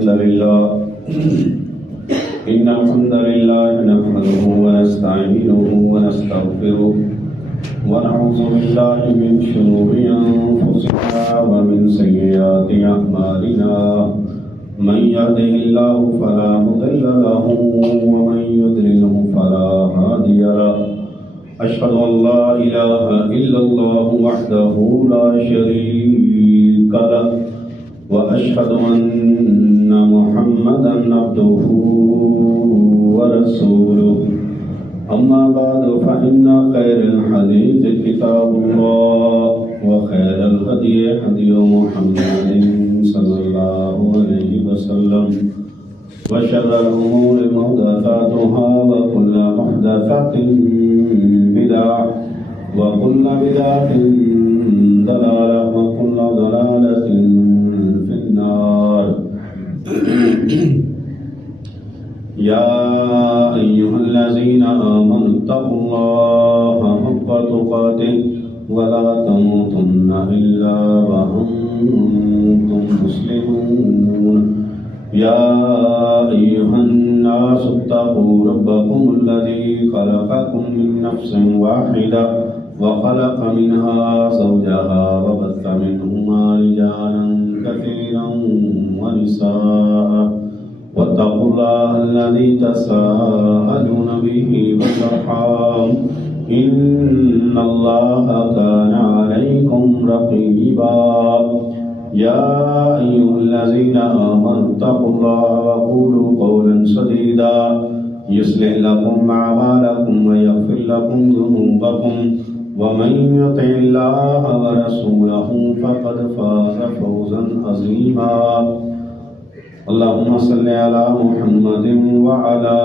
الحمد لله نحمده ونستعينه ونستغفره ونعوذ بالله من شرور أنفسنا ومن سيئات أعمالنا من يهده الله فلا مضل له ومن يضلله فلا هادي له أشهد أن لا إله إلا الله وحده لا شريك له وأشهد أن محمدا عبده ورسوله أما بعد فإن خير الحديث كتاب الله وخير الهدي هدي محمد صلى الله عليه وسلم وشر الأمور محدثاتها وكل محدثة بدعة وكل بدعة ضلالة وكل ضلالة في النار يا أيها الذين آمنوا اتقوا الله حق تقاته ولا تموتن إلا وأنتم مسلمون يا أيها الناس اتقوا ربكم الذي خلقكم من نفس واحدة وخلق منها زوجها وبث منهما رجالا كثيرا ونساء واتقوا الله الذي تساءلون به والأرحام إن الله كان عليكم رقيبا يا أيها الذين آمنوا اتقوا الله وقولوا قولا سديدا يصلح لكم أعمالكم ويغفر لكم ذنوبكم ومن يطع الله ورسوله فقد فاز فوزا عظيما اللهم صل على محمد وعلى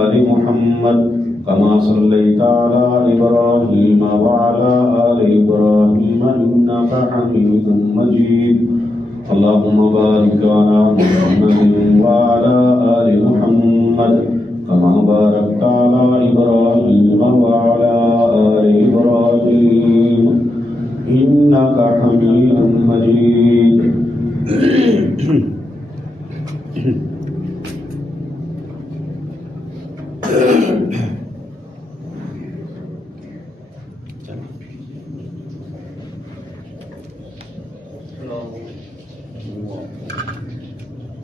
آل محمد كما صليت على إبراهيم وعلى آل إبراهيم إنك حميد مجيد اللهم بارك على محمد وعلى آل محمد كما باركت على إبراهيم وعلى آل إبراهيم إنك حميد مجيد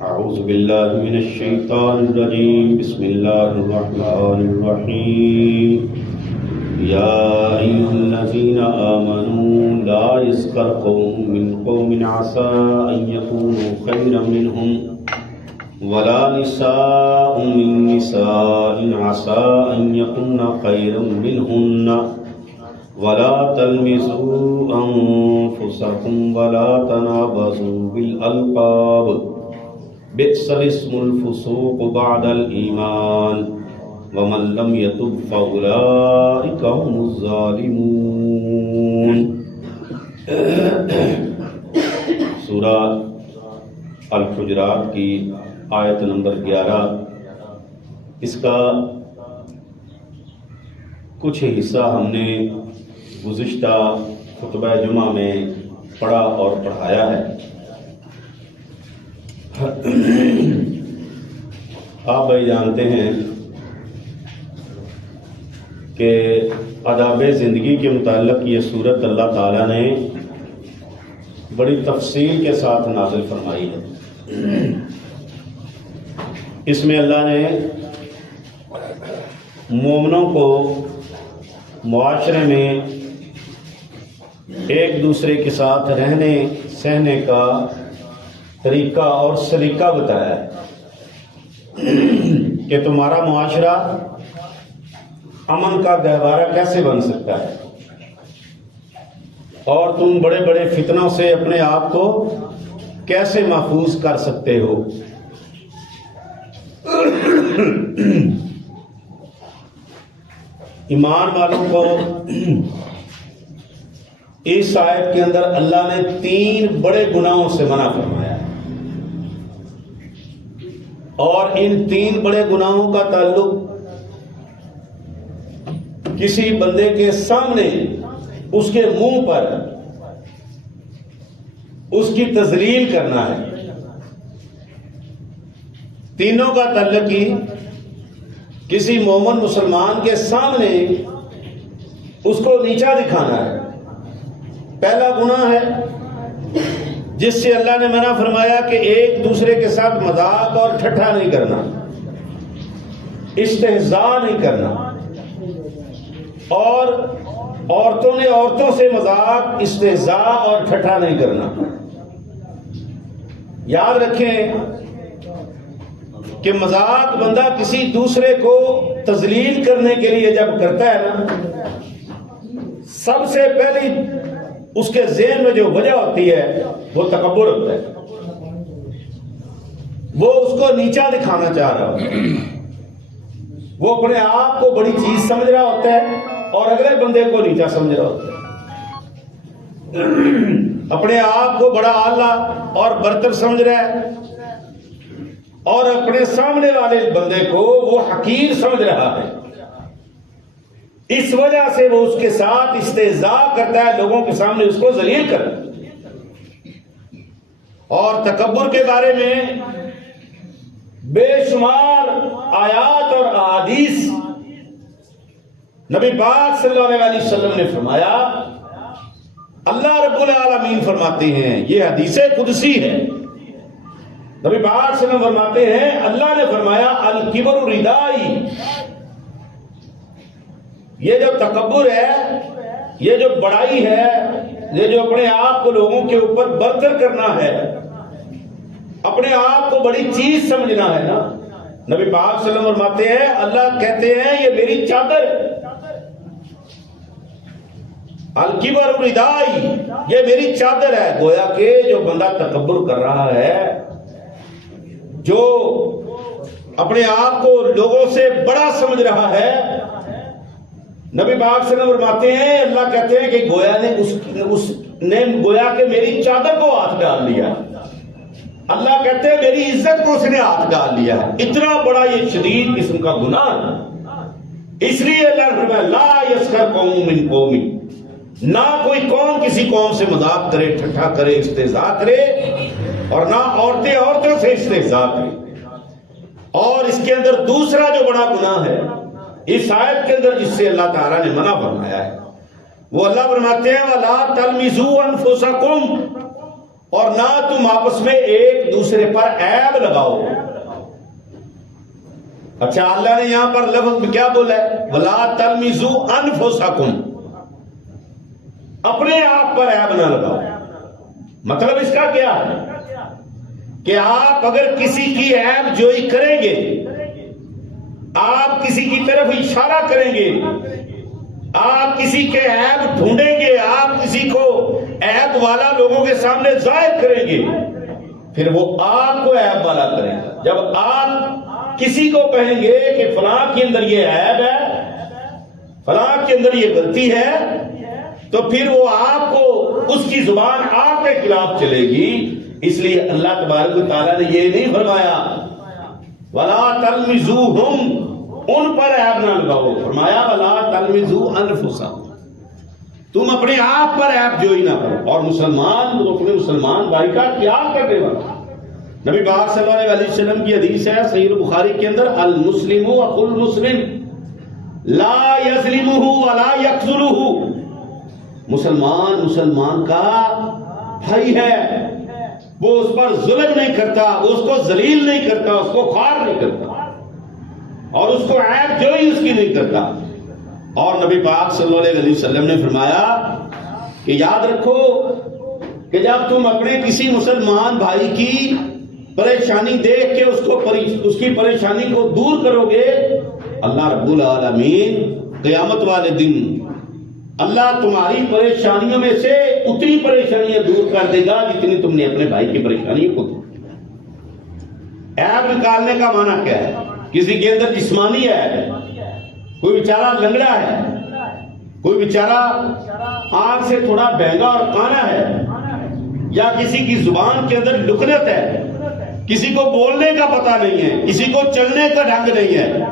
أعوذ بالله من الشيطان الرجيم بسم الله الرحمن الرحيم يا أيها الذين آمنوا لا يسخر قوم من قوم عسى أن يكونوا خيرا منهم ولا نساء من نساء عسى أن يكون خيرا منهن ولا تلمزوا أنفسكم ولا تنابزوا بالألقاب بئس الاسم الفسوق بعد الإيمان ومن لم يتب فأولئك هم الظالمون سورہ الحجرات کی آیت نمبر 11 اس کا کچھ حصہ ہم نے گزشتہ خطبہ جمعہ میں پڑھا اور پڑھایا ہے۔ آپ بھائی جانتے ہیں کہ آداب زندگی کے متعلق یہ صورت اللہ تعالیٰ نے بڑی تفصیل کے ساتھ نازل فرمائی ہے۔ اس میں اللہ نے مومنوں کو معاشرے میں ایک دوسرے کے ساتھ رہنے سہنے کا طریقہ اور سلیقہ بتایا ہے کہ تمہارا معاشرہ امن کا گہوارہ کیسے بن سکتا ہے اور تم بڑے بڑے فتنوں سے اپنے آپ کو کیسے محفوظ کر سکتے ہو۔ ایمان والوں کو اس آیت کے اندر اللہ نے 3 بڑے گناہوں سے منع فرمایا ہے اور ان 3 بڑے گناہوں کا تعلق کسی بندے کے سامنے اس کے منہ پر اس کی تذلیل کرنا ہے تینوں کا تعلق ہی کسی مومن مسلمان کے سامنے اس کو نیچا دکھانا ہے۔ پہلا گناہ ہے جس سے اللہ نے منع فرمایا کہ ایک دوسرے کے ساتھ مذاق اور ٹھٹھا نہیں کرنا، استہزاء نہیں کرنا، اور عورتوں نے عورتوں سے مذاق، استہزاء اور ٹھٹھا نہیں کرنا۔ یاد رکھیں کہ مذاق بندہ کسی دوسرے کو تذلیل کرنے کے لیے جب کرتا ہے نا، سب سے پہلی اس کے ذہن میں جو وجہ ہوتی ہے وہ تکبر ہوتا ہے، وہ اس کو نیچا دکھانا چاہ رہا ہوتا ہے، وہ اپنے آپ کو بڑی چیز سمجھ رہا ہوتا ہے اور اگلے بندے کو نیچا سمجھ رہا ہوتا ہے، اپنے آپ کو بڑا اعلیٰ اور برتر سمجھ رہا ہے اور اپنے سامنے والے بندے کو وہ حقیر سمجھ رہا ہے۔ اس وجہ سے وہ اس کے ساتھ استہزاء کرتا ہے، لوگوں کے سامنے اس کو ذلیل کرتا ہے۔ اور تکبر کے بارے میں بے شمار آیات اور احادیث نبی پاک صلی اللہ علیہ وسلم نے فرمایا۔ اللہ رب العالمین فرماتے ہیں، یہ حدیث قدسی ہے، نبی پاک صلی اللہ علیہ وسلم فرماتے ہیں، اللہ نے فرمایا الکبر ردائی، یہ جو تکبر ہے، یہ جو بڑائی ہے، یہ جو اپنے آپ کو لوگوں کے اوپر برتر کرنا ہے، اپنے آپ کو بڑی چیز سمجھنا ہے نا، نبی پاک صلی اللہ علیہ وسلم فرماتے ہیں، اللہ کہتے ہیں یہ میری چادر ہے، الکبر ردائی، یہ میری چادر ہے۔ گویا کہ جو بندہ تکبر کر رہا ہے، جو اپنے آپ کو لوگوں سے بڑا سمجھ رہا ہے، نبی پاک صلی اللہ علیہ وسلم فرماتے ہیں، اللہ کہتے ہیں کہ گویا نے گویا کہ میری چادر کو ہاتھ ڈال لیا، اللہ کہتے ہیں میری عزت کو اس نے ہاتھ ڈال لیا ہے۔ اتنا بڑا یہ شدید قسم کا گناہ ہے۔ اس لیے اللہ نے فرمایا لا یسخر قوم من قوم، نہ کوئی قوم کسی قوم سے مذاق کرے، ٹھٹھا کرے، استہزاء کرے، اور نہ عورتیں عورتوں سے استہزاء کرے۔ اور اس کے اندر دوسرا جو بڑا گناہ ہے اس آیت کے اندر، جس سے اللہ تعالیٰ نے منع فرمایا ہے، وہ اللہ فرماتے ہیں وَلَا تَلْمِزُوا أَنفُسَكُمْ، اور نہ تم آپس میں ایک دوسرے پر عیب لگاؤ۔ اچھا، اللہ نے یہاں پر لفظ میں کیا بولا ہے؟ وَلَا تَلْمِزُوا أَنفُسَكُمْ، اپنے آپ پر عیب نہ لگاؤ۔ مطلب اس کا کیا ہے کہ آپ اگر کسی کی عیب جوئی کریں گے، آپ کسی کی طرف اشارہ کریں گے، آپ کسی کے عیب ڈھونڈیں گے، آپ کسی کو عیب والا لوگوں کے سامنے ظاہر کریں گے، پھر وہ آپ کو عیب والا کرے گا۔ جب آپ کسی کو کہیں گے کہ فلاں کے اندر یہ عیب ہے، فلاں کے اندر یہ غلطی ہے، تو پھر وہ آپ کو، اس کی زبان آپ کے خلاف چلے گی۔ اس لیے اللہ تبارک و تعالیٰ نے یہ نہیں فرمایا وَلَا تَلْمِزُوهُمْ، ان پر عیب نہ لگاؤ، فرمایا وَلَا تَلْمِزُوا أَنفُسَكُمْ، تم اپنے آپ پر عیب جوئی نہ کرو۔ اور مسلمان اپنے مسلمان بھائی کا کیا کرنے والا؟ نبی پاک صلی اللہ علیہ وسلم کی حدیث ہے صحیح بخاری کے اندر، المسلم اخو المسلم لا یظلمہ ولا یخذلہ، مسلمان مسلمان کا بھائی ہے، وہ اس پر ظلم نہیں کرتا، وہ اس کو ذلیل نہیں کرتا، اس کو خوار نہیں کرتا، اور اس کو عیب جوئی اس کی نہیں کرتا۔ اور نبی پاک صلی اللہ علیہ وسلم نے فرمایا کہ یاد رکھو کہ جب تم اپنے کسی مسلمان بھائی کی پریشانی دیکھ کے اس کی پریشانی کو دور کرو گے، اللہ رب العالمین قیامت والے دن اللہ تمہاری پریشانیوں میں سے اتنی پریشانیاں دور کر دے گا جتنی تم نے اپنے بھائی کی پریشانیوں کو دور کیا۔ عیب نکالنے کا معنی کیا ہے؟ کسی کے اندر جسمانی عیب ہے، کوئی بیچارہ لنگڑا ہے، کوئی بیچارہ آنکھ سے تھوڑا بہنگا اور کانا ہے، یا کسی کی زبان کے اندر لکنت ہے، کسی کو بولنے کا پتہ نہیں ہے، کسی کو چلنے کا ڈھنگ نہیں ہے،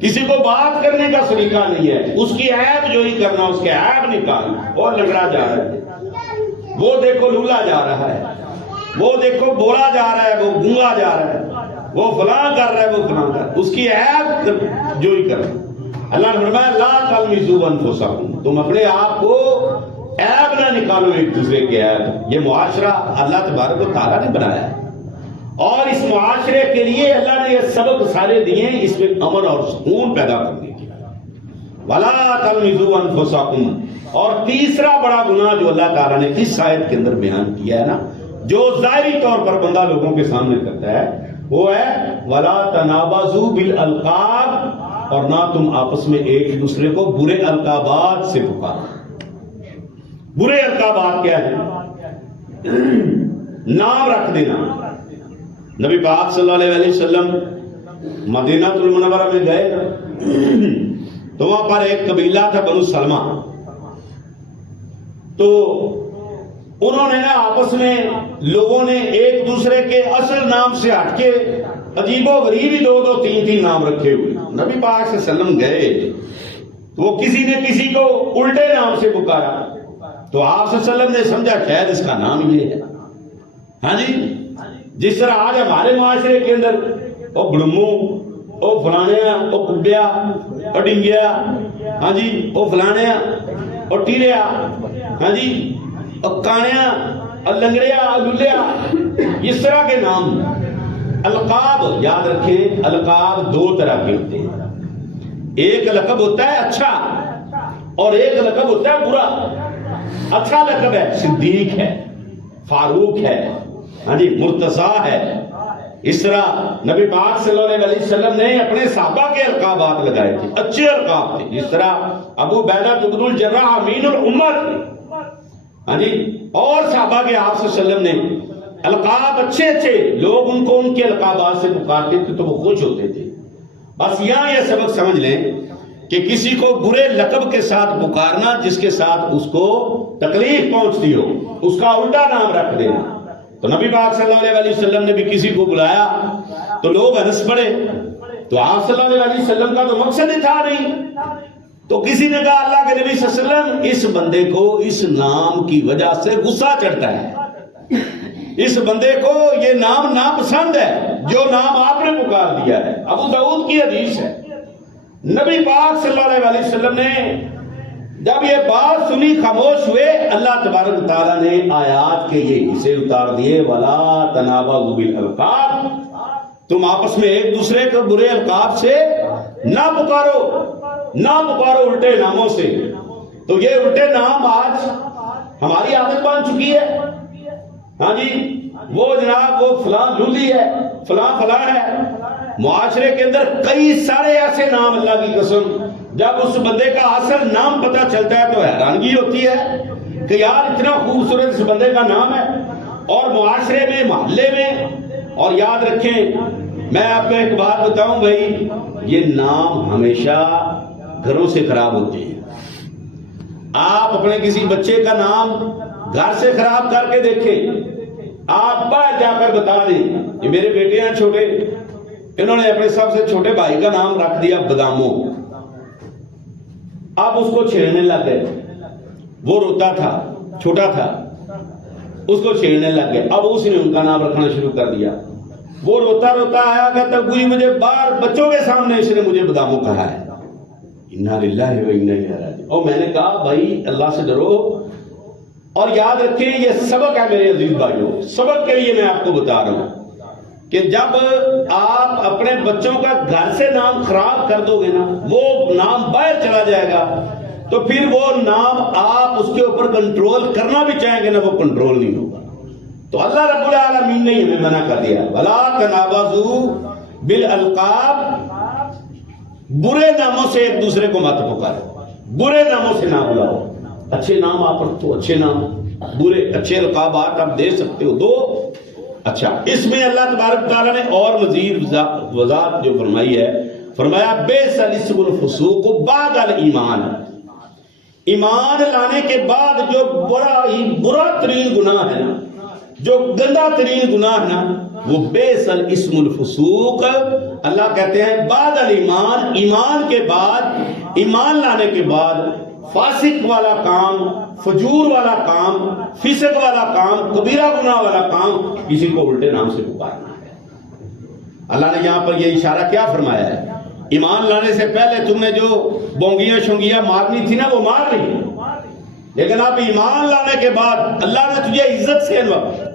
کسی کو بات کرنے کا سلیقہ نہیں ہے، اس کی عیب جوئی کرنا، اس کے عیب نکالنا۔ وہ لنگڑا جا رہا ہے، وہ دیکھو لولا جا رہا ہے، وہ دیکھو بولا جا رہا ہے، وہ گونگا جا رہا ہے، وہ فلاں کر رہا ہے، وہ فلاں کر رہا ہے، اس کی عیب جو ہی کر رہا ہے۔ اللہ نے فرمایا لا تلمزوا انفسکم، تم اپنے آپ کو عیب نہ نکالو ایک دوسرے کے عیب۔ یہ معاشرہ اللہ تبارک و تعالیٰ نے بنایا ہے، اور اس معاشرے کے لیے اللہ نے یہ سبق سارے دیے ہیں، اس میں امن اور سکون پیدا کرنے کے لیے۔ ولا تلمزوا انفسکم، اور تیسرا بڑا گناہ جو اللہ تعالیٰ نے اس آیت کے اندر بیان کیا ہے نا، جو ظاہری طور پر بندہ لوگوں کے سامنے کرتا ہے، وہ ہے ولا تنابزوا بالالقاب، اور نہ تم آپس میں ایک دوسرے کو برے القابات سے پکارو۔ برے القابات کیا ہے؟ نام رکھ دینا۔ نبی پاک صلی اللہ علیہ وسلم مدینہ المنورہ میں گئے تو وہاں پر ایک قبیلہ تھا بنو سلمہ، تو انہوں نے آپس میں لوگوں نے ایک دوسرے کے اصل نام سے ہٹ کے عجیب و غریب ہی دو تین نام رکھے ہوئے۔ نبی پاک صلی اللہ علیہ وسلم گئے تو وہ کسی نے کسی کو الٹے نام سے پکارا، تو آپ صلی اللہ علیہ وسلم نے سمجھا شاید اس کا نام یہ ہے۔ ہاں جی، جس طرح آج ہمارے معاشرے کے اندر او گڑمو، او فلانیا، او کبیا، او ڈنگیا، ہاں جی، او فلانیا، او ٹیریا، ہاں جی، او کانیا، او لنگڑیا، او للیا، اس طرح کے نام۔ القاب یاد رکھیں، القاب دو طرح کے ہوتے ہیں، ایک لقب ہوتا ہے اچھا اور ایک لقب ہوتا ہے برا۔ اچھا لقب ہے صدیق ہے، فاروق ہے، ہاں جی، مرتضیٰ ہے۔ اس طرح نبی پاک صلی اللہ علیہ وسلم نے اپنے صحابہ کے القابات لگائے تھے، اچھے القاب تھے، جس طرح ابو عبیدہ بن الجراح امین الامہ تھے، ہاں جی، اور صحابہ کے آپ صلی اللہ علیہ وسلم نے القاب اچھے لوگ ان کو ان کے القابات سے پکارتے تھے تو وہ خوش ہوتے تھے۔ بس یہاں یہ سبق سمجھ لیں کہ کسی کو برے لقب کے ساتھ پکارنا جس کے ساتھ اس کو تکلیف پہنچتی ہو، اس کا الٹا نام رکھ دینا۔ تو نبی پاک صلی اللہ علیہ وسلم نے بھی کسی کو بلایا تو لوگ ہنس پڑے، تو آپ صلی اللہ علیہ وسلم کا تو مقصد ہی تھا نہیں، تو کسی نے کہا اللہ کے نبی صلی اللہ علیہ وسلم اس بندے کو اس نام کی وجہ سے غصہ چڑھتا ہے، اس بندے کو یہ نام ناپسند ہے جو نام آپ نے پکار دیا ہے۔ ابو داؤد کی حدیث ہے، نبی پاک صلی اللہ علیہ وسلم نے جب یہ بات سنی خاموش ہوئے، اللہ تبارک تعالیٰ نے آیات کے یہ حصے اتار دیے، وَلَا تَنَابَزُوا بِالْأَلْقَابِ، تم آپس میں ایک دوسرے کو برے القاب سے نہ پکارو الٹے ناموں سے۔ تو یہ الٹے نام آج ہماری عادت بن چکی ہے، ہاں جی، وہ جناب وہ فلاں لولی ہے، فلاں ہے۔ معاشرے کے اندر کئی سارے ایسے نام، اللہ کی قسم جب اس بندے کا اصل نام پتہ چلتا ہے تو حیرانگی ہوتی ہے کہ یار اتنا خوبصورت اس بندے کا نام ہے، اور معاشرے میں، محلے میں۔ اور یاد رکھیں، میں آپ کو ایک بات بتاؤں بھائی، یہ نام ہمیشہ گھروں سے خراب ہوتے ہیں۔ آپ اپنے کسی بچے کا نام گھر سے خراب کر کے دیکھیں، آپ باہر جا کر بتا دیں، یہ میرے بیٹے ہیں چھوٹے، انہوں نے اپنے سب سے چھوٹے بھائی کا نام رکھ دیا باداموں۔ اب اس کو چھیڑنے لگ گئے، وہ روتا تھا، چھوٹا تھا، اس کو چھیڑنے لگ گئے، اب اس نے ان کا نام رکھنا شروع کر دیا۔ وہ روتا آیا، کہتا کوئی مجھے باہر بچوں کے سامنے اس نے مجھے باداموں کہا ہے۔ انا للہ و انا الیہ راجعون۔ اور میں نے کہا بھائی اللہ سے ڈرو، اور یاد رکھیں یہ سبق ہے میرے عزیز بھائیوں، سبق کے لیے میں آپ کو بتا رہا ہوں کہ جب آپ اپنے بچوں کا گھر سے نام خراب کر دو گے نا، وہ نام باہر چلا جائے گا، تو پھر وہ نام آپ اس کے اوپر کنٹرول کرنا بھی چاہیں گے نا، وہ کنٹرول نہیں ہوگا۔ تو اللہ رب العالمین نے ہمیں منع کر دیا، وَلَا تَنَابَزُوا بِالْأَلْقَابِ، برے ناموں سے ایک دوسرے کو مت پکارو، برے ناموں سے نہ بلاؤ، اچھے نام آپ رکھو، اچھے نام، برے اچھے القابات آپ دے سکتے ہو دو۔ اچھا، اس میں اللہ تبارک تعالیٰ نے اور مزید وضاحت جو فرمائی ہے، فرمایا بئس الاسم الفسوق بعد الایمان، ایمان لانے کے بعد جو برا ترین گناہ ہے نا، جو گندا ترین گناہ ہے نا، وہ بئس الاسم الفسوق، اللہ کہتے ہیں بعد الایمان، ایمان کے بعد، ایمان لانے کے بعد فاسق والا کام، فجور والا کام، فسق والا کام، کبیرہ گناہ والا کام، کسی کو الٹے نام سے پکارنا ہے۔ اللہ نے یہاں پر یہ اشارہ کیا فرمایا ہے؟ ایمان لانے سے پہلے تم نے جو بونگیاں شونگیاں مارنی تھی نا وہ مار لی، لیکن اب ایمان لانے کے بعد اللہ نے تجھے عزت سے نوازا،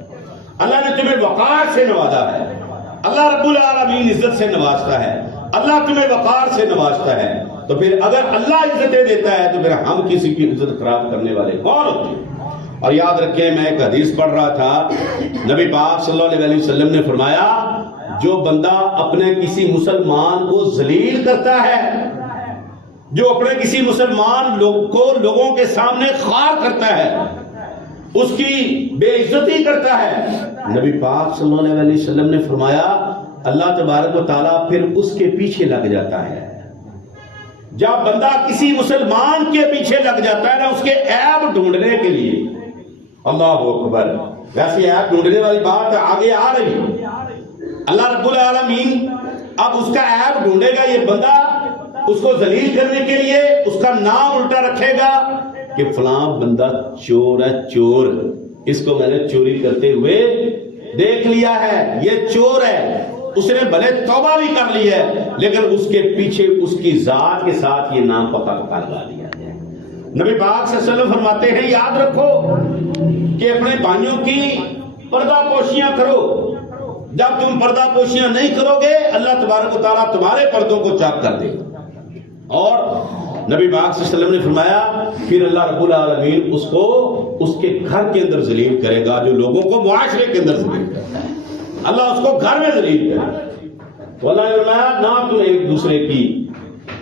اللہ نے تمہیں وقار سے نوازا ہے۔ اللہ رب العالمین عزت سے نوازتا ہے، اللہ تمہیں وقار سے نوازتا ہے، تو پھر اگر اللہ عزتیں دیتا ہے تو پھر ہم کسی کی عزت خراب کرنے والے کون ہوتے ہیں؟ اور یاد رکھیں، میں ایک حدیث پڑھ رہا تھا، نبی پاک صلی اللہ علیہ وسلم نے فرمایا جو بندہ اپنے کسی مسلمان کو ذلیل کرتا ہے، جو اپنے کسی مسلمان کو لوگوں کے سامنے خوار کرتا ہے، اس کی بے عزتی کرتا ہے، نبی پاک صلی اللہ علیہ وسلم نے فرمایا اللہ تبارک و تعالیٰ پھر اس کے پیچھے لگ جاتا ہے۔ جب بندہ کسی مسلمان کے پیچھے لگ جاتا ہے نا اس کے عیب ڈھونڈنے کے لیے، اللہ اکبر، ویسے عیب ڈھونڈنے والی بات آگے آ رہی ہے، اللہ رب العالمین اب اس کا عیب ڈھونڈے گا، یہ بندہ اس کو ذلیل کرنے کے لیے اس کا نام الٹا رکھے گا کہ فلاں بندہ چور ہے، چور، اس کو میں نے چوری کرتے ہوئے دیکھ لیا ہے، یہ چور ہے، اس نے بھلے توبہ بھی کر لی ہے لیکن اس کے پیچھے اس کی ذات کے ساتھ یہ نام پکا لگا دیا ہے۔ نبی پاک صلی اللہ علیہ وسلم فرماتے ہیں یاد رکھو کہ اپنے بھائیوں کی پردہ پوشیاں کرو، جب تم پردہ پوشیاں نہیں کرو گے اللہ تبارک و تعالیٰ تمہارے پردوں کو چاک کر دے گا، اور نبی پاک صلی اللہ علیہ وسلم نے فرمایا پھر اللہ رب العالمین اس کو اس کے گھر کے اندر ذلیل کرے گا، جو لوگوں کو معاشرے کے اندر ذلیل کرتا ہے اللہ اس کو گھر میں ذلیل کرے گا۔ تو اللہ نے فرمایا نہ تم ایک دوسرے کی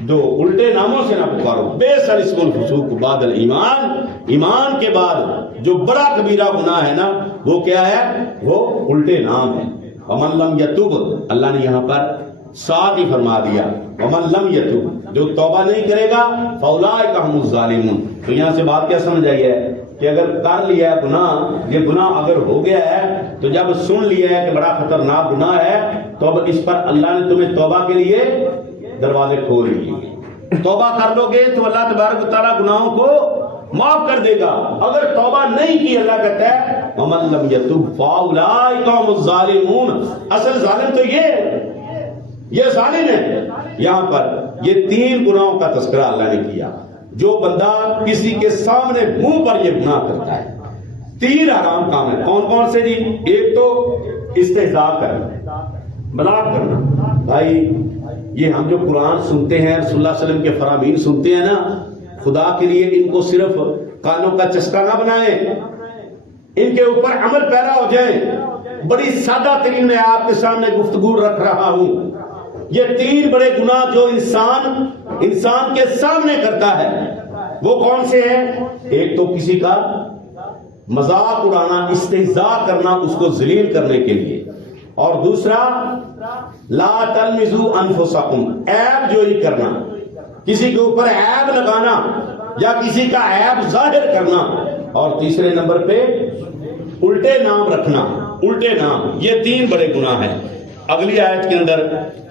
دو الٹے ناموں سے نہ پکارو، بے سر اسم الفسوق بعد الایمان، ایمان کے بعد جو بڑا کبیرہ گناہ ہے نا وہ کیا ہے؟ وہ الٹے نام ہے۔ ومن لم یتوب، اللہ نے یہاں پر ساتھ ہی فرما دیا ومن لم یتوب، جو توبہ نہیں کرے گا فاولئک هم الظالمون۔ تو یہاں سے بات کیا سمجھ آئی ہے کہ اگر کر لیا ہے گناہ، یہ گناہ اگر ہو گیا ہے تو جب سن لیا ہے کہ بڑا خطرناک گناہ ہے تو اب اس پر اللہ نے تمہیں توبہ کے لیے دروازے کھول دیے، توبہ کر لو گے تو اللہ تبارک و تعالیٰ گناہوں کو معاف کر دے گا، اگر توبہ نہیں کی اللہ کہتا ہے ومن لم یتوب فاولئک هم الظالمون۔ اصل ظالم تو یہ ظالم ہے۔ یہاں پر یہ تین گناہوں کا تذکرہ اللہ نے کیا، جو بندہ کسی کے سامنے منہ پر یہ گناہ کرتا ہے، تین حرام کام ہے۔ کون کون سے جی؟ ایک تو استہزاء کرنا، مذاق کرنا۔ بھائی یہ ہم جو قرآن سنتے ہیں رسول اللہ صلی اللہ علیہ وسلم کے فرامین سنتے ہیں نا، خدا کے لیے ان کو صرف کانوں کا چسکا نہ بنائیں، ان کے اوپر عمل پیرا ہو جائیں۔ بڑی سادہ ترین میں آپ کے سامنے گفتگو رکھ رہا ہوں، یہ تین بڑے گناہ جو انسان کے سامنے کرتا ہے وہ کون سے ہیں؟ ایک تو کسی کا مذاق اڑانا، استہزاء کرنا اس کو ذلیل کرنے کے لیے، اور دوسرا لا تلمزوا انفسکم، عیب جوئی کرنا، کسی کے اوپر عیب لگانا یا کسی کا عیب ظاہر کرنا، اور تیسرے نمبر پہ الٹے نام رکھنا، الٹے نام۔ یہ تین بڑے گناہ ہیں۔ اگلی آیت کے اندر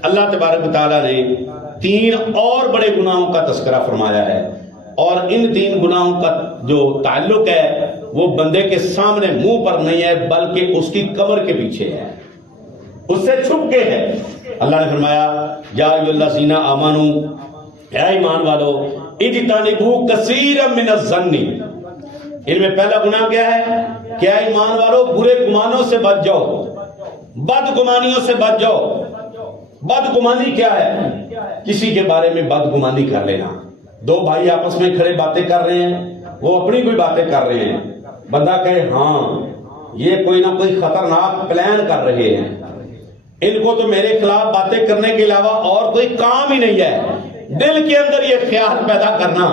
اللہ تبارک و تعالیٰ نے تین اور بڑے گناہوں کا تذکرہ فرمایا ہے، اور ان تین گناہوں کا جو تعلق ہے وہ بندے کے سامنے منہ پر نہیں ہے بلکہ اس کی کمر کے پیچھے ہے، اس سے چھپ کے ہے۔ اللہ نے فرمایا یا ایھا الذین آمنوا، اے ایمان والو، اجتنبوا کثیرا من الظن، ان میں پہلا گناہ کیا ہے کہ اے ایمان والو برے گمانوں سے بچ جاؤ، بدگمانیوں سے بچ جاؤ۔ بدگمانی کیا ہے؟ کسی کے بارے میں بدگمانی کر لینا۔ دو بھائی آپس میں کھڑے باتیں کر رہے ہیں، وہ اپنی کوئی باتیں کر رہے ہیں، بندہ کہے ہاں یہ کوئی نہ کوئی خطرناک پلان کر رہے ہیں، ان کو تو میرے خلاف باتیں کرنے کے علاوہ اور کوئی کام ہی نہیں ہے، دل کے اندر یہ خیال پیدا کرنا،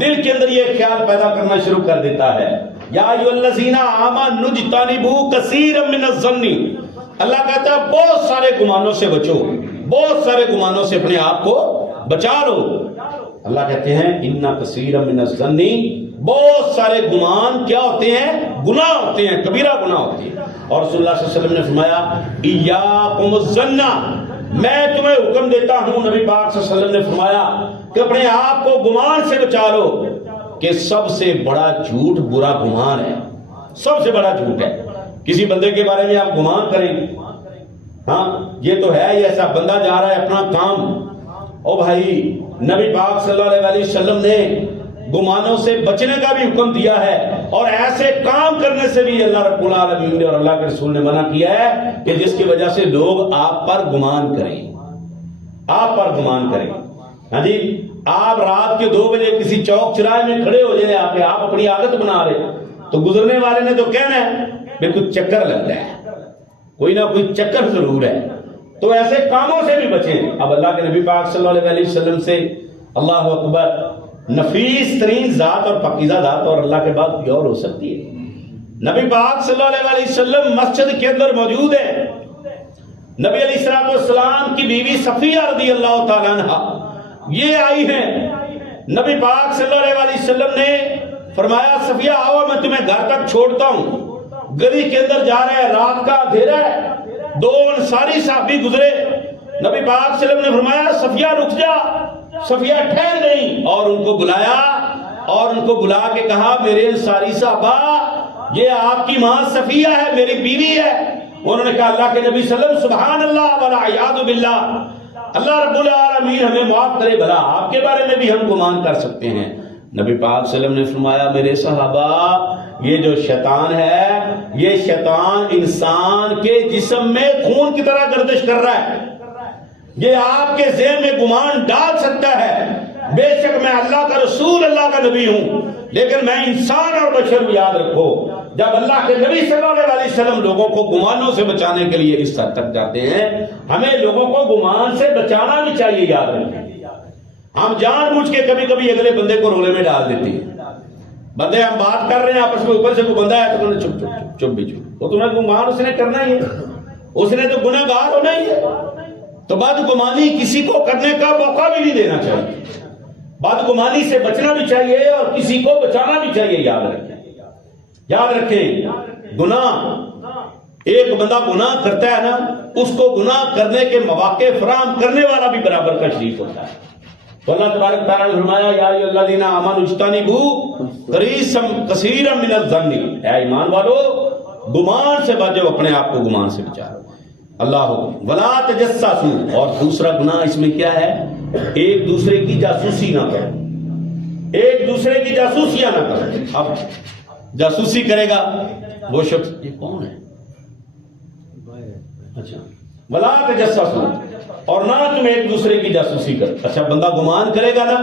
دل کے اندر یہ خیال پیدا کرنا شروع کر دیتا ہے۔ یا ایھا الذین آمنوا اجتنبوا کثیرا من الظن، اللہ کہتا ہے بہت سارے گمانوں سے بچو، بہت سارے گمانوں سے اپنے آپ کو بچا لو۔ اللہ کہتے ہیں ان کثیرا من الظن، بہت سارے گمان کیا ہوتے ہیں؟ گناہ ہوتے ہیں، کبیرہ گناہ ہوتے ہیں۔ اور رسول اللہ صلی اللہ علیہ وسلم نے فرمایا ایاکم الظن، میں تمہیں حکم دیتا ہوں، نبی پاک صلی اللہ علیہ وسلم نے فرمایا کہ اپنے آپ کو گمان سے بچا لو، کہ سب سے بڑا جھوٹ برا گمان ہے، سب سے بڑا جھوٹ ہے۔ کسی بندے کے بارے میں آپ گمان کریں ہاں یہ تو ہے ہی ایسا، بندہ جا رہا ہے اپنا کام، او بھائی نبی پاک صلی اللہ علیہ وسلم نے گمانوں سے بچنے کا بھی حکم دیا ہے، اور ایسے کام کرنے سے بھی اللہ رب العالمین نے اور اللہ کے رسول نے منع کیا ہے کہ جس کی وجہ سے لوگ آپ پر گمان کریں، آپ پر گمان کریں۔ ہاں جی، آپ رات کے 2 بجے کسی چوک چراہے میں کھڑے ہو جائیں، آپ اپنی عادت بنا رہے تو گزرنے والے نے تو کہنا ہے کہ کچھ چکر لگتا ہے، کوئی نہ کوئی چکر ضرور ہے، تو ایسے کاموں سے بھی بچیں۔ اب اللہ کے نبی پاک صلی اللہ علیہ وسلم سے، اللہ اکبر، نفیس ترین ذات اور پاکیزہ ذات اور اللہ کے بعد کوئی اور ہو سکتی ہے؟ نبی پاک صلی اللہ علیہ وسلم مسجد کے اندر موجود ہے، نبی علیہ السلام کی بیوی صفیہ رضی اللہ تعالیٰ عنہ یہ آئی ہیں، نبی پاک صلی اللہ علیہ وسلم نے فرمایا صفیہ آؤ میں تمہیں گھر تک چھوڑتا ہوں، گلی کے اندر جا رہے ہیں، رات کا اندھیرا ہے، 2 انصاری صحابی گزرے، نبی پاک صلی اللہ علیہ وسلم نے فرمایا صفیہ رک جا، صفیہ ٹھہر گئی اور ان کو بلایا اور ان کو بلا کے کہا میرے انصاری صحابہ یہ آپ کی ماں صفیہ ہے، میری بیوی ہے۔ انہوں نے کہا اللہ کے نبی صلی اللہ علیہ وسلم سبحان اللہ والعیاذ باللہ، اللہ رب العالمین ہمیں معاف کرے، بھلا آپ کے بارے میں بھی ہم گمان کر سکتے ہیں۔ نبی پاک صلی اللہ علیہ وسلم نے فرمایا میرے صحابہ یہ جو شیطان ہے یہ شیطان انسان کے جسم میں خون کی طرح گردش کر رہا ہے، یہ آپ کے ذہن میں گمان ڈال سکتا ہے، بے شک میں اللہ کا رسول اللہ کا نبی ہوں لیکن میں انسان اور بشر بھی، یاد رکھو جب اللہ کے نبی صلی اللہ علیہ وسلم لوگوں کو گمانوں سے بچانے کے لیے اس حد تک جاتے ہیں، ہمیں لوگوں کو گمان سے بچانا بھی چاہیے۔ یاد رکھیں ہم جان بوجھ کے کبھی کبھی اگلے بندے کو رولے میں ڈال دیتے ہیں، بندے ہم بات کر رہے ہیں آپس میں، اوپر سے کوئی بندہ ہے تو انہوں نے چپ چپ چپ بھی چپ، وہ تمہیں گمان اس نے کرنا ہی ہے، اس نے تو گناہ گار ہونا ہی ہے، تو بدگمانی کسی کو کرنے کا موقع بھی نہیں دینا چاہیے، بدگمانی سے بچنا بھی چاہیے اور کسی کو بچانا بھی چاہیے۔ یاد رکھیں، یاد رکھیں گناہ، ایک بندہ گناہ کرتا ہے نا، اس کو گناہ کرنے کے مواقع فراہم کرنے والا بھی برابر کا شریف ہوتا ہے۔ تو اللہ تبارک تعالیٰ نے فرمایا یا ایھا الذین آمنوا اجتنبوا کثیرا من الظن، اے ایمان والو گمان سے بچو، اپنے آپ کو گمان سے بچاؤ۔ اللہ ولا تجسسوا، اور دوسرا گناہ اس میں کیا ہے، ایک دوسرے کی جاسوسی نہ کرو، ایک دوسرے کی جاسوسیاں نہ کرو۔ اب جاسوسی کرے گا وہ شخص، یہ کون ہے؟ اچھا، ولا تجسسوا، اور نہ تم ایک دوسرے کی جاسوسی کرو۔ اچھا بندہ گمان کرے گا نا،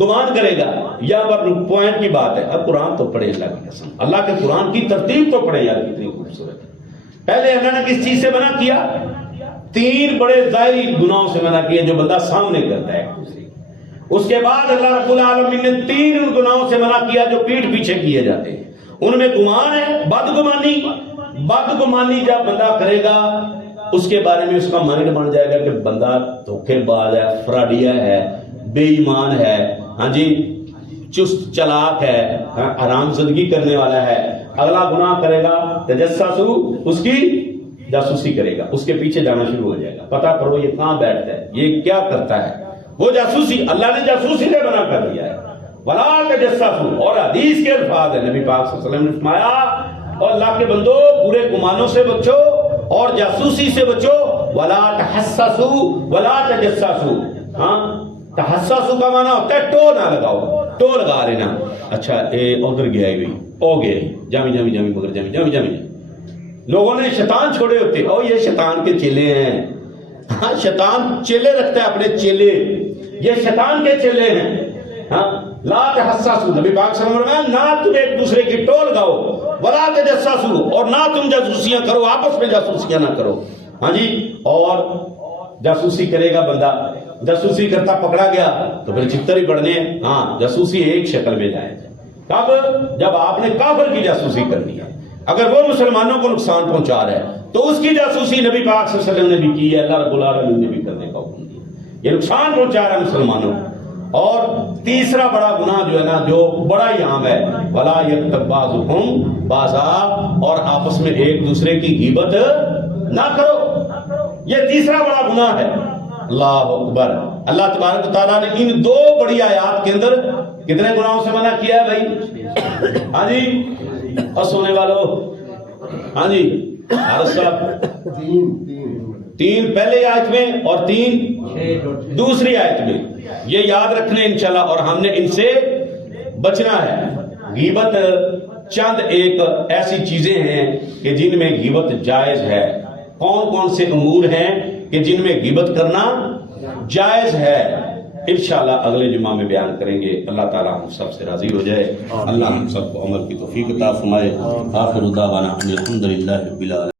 گمان کرے گا، یا پر پوائنٹ کی بات ہے، اب قرآن تو پڑھے اللہ کی قسم، اللہ کے قرآن کی ترتیب تو پڑھے یار، کتنی خوبصورت ہے۔ پہلے اللہ نے کس چیز سے منع کیا؟ 3 بڑے ظاہری گناہوں سے منع کیا جو بندہ سامنے کرتا ہے۔ اس کے بعد اللہ رب العالمین نے 3 گناہوں سے منع کیا جو پیٹھ پیچھے کیے جاتے ہیں، ان میں گمان ہے، بدگمانی۔ بدگمانی جب بندہ کرے گا اس کے بارے میں اس کا مائنڈ بن جائے گا کہ بندہ دھوکے باز ہے، فراڈیا ہے، بے ایمان ہے، ہاں جی چست چلاک ہے، حرام زدگی کرنے والا ہے۔ اگلا گناہ کرے گا تجسسو، اس کی جاسوسی کرے گا، اس کے پیچھے جانا شروع ہو جائے گا، پتہ کرو یہ کہاں بیٹھتا ہے، یہ کیا کرتا ہے، وہ جاسوسی، اللہ نے جاسوسی سے منع کر دیا ہے۔ ولا تجسسو، اور حدیث کے الفاظ ہے، نبی پاک صلی اللہ علیہ وسلم نے فرمایا اور اللہ کے بندو برے گمانوں سے بچو اور جاسوسی سے بچو۔ ولا تحسسو ولا تجسسو، ہاں تحسسو کا معنی ہوتا ہے ٹو نہ لگاؤ، ٹو لگا لینا، اچھا اے ادھر گیا ہوئی او گئے، جامی جامی جامی مگر جامی جامی جامی، لوگوں نے شیطان چھوڑے ہوتے، او یہ شیطان کے چیلے ہیں، ہاں شیطان چیلے رکھتا ہے اپنے چیلے، یہ شیطان کے چیلے ہیں۔ ہاں لا تحسسو، نبی پاک صلی اللہ علیہ وسلم نے نہ تم ایک دوسرے کی ٹو لگاؤ، ولا تجسسو، اور نہ تم جاسوسیاں کرو، آپس میں جاسوسیاں نہ کرو، ہاں جی۔ اور جاسوسی کرے گا بندہ، جاسوسی کرتا پکڑا گیا تو پھر چتر ہی پڑنے ہیں، ہاں جاسوسی ایک شکل میں جائے، کب؟ جب آپ نے کافر کی جاسوسی کرنی ہے، اگر وہ مسلمانوں کو نقصان پہنچا رہا ہے تو اس کی جاسوسی نبی پاک صلی اللہ علیہ وسلم نے بھی کی ہے، اللہ رب العالمین نے بھی کرنے کا حکم دیا، یہ نقصان پہنچا رہا ہے مسلمانوں کو۔ اور تیسرا بڑا گناہ جو ہے نا، جو بڑا ہی عام ہے، ولا یغتب بعضکم بعضا، اور آپس میں ایک دوسرے کی غیبت نہ کرو، یہ تیسرا بڑا گناہ ہے۔ اللہ اکبر، اللہ تبارک و تعالیٰ نے ان 2 بڑی آیات کے اندر کتنے گناہوں سے منع کیا ہے بھائی؟ ہاں جی، اور سونے والوں، ہاں جی حارث صاحب، 3 3 پہلے آیت میں اور 3 دوسری آیت میں. یہ یاد رکھنے انشاءاللہ، اور ہم نے ان سے بچنا ہے. غیبت چند ایک ایسی چیزیں ہیں کہ جن میں غیبت جائز ہے. کون کون سے امور ہیں کہ جن میں غیبت کرنا جائز ہے، انشاءاللہ اگلے جمعہ میں بیان کریں گے. اللہ تعالی ہم سب سے راضی ہو جائے. اللہ ہم سب کو عمل کی توفیق عطا فرمائے. آخر دعوانا الحمدللہ رب العالمین.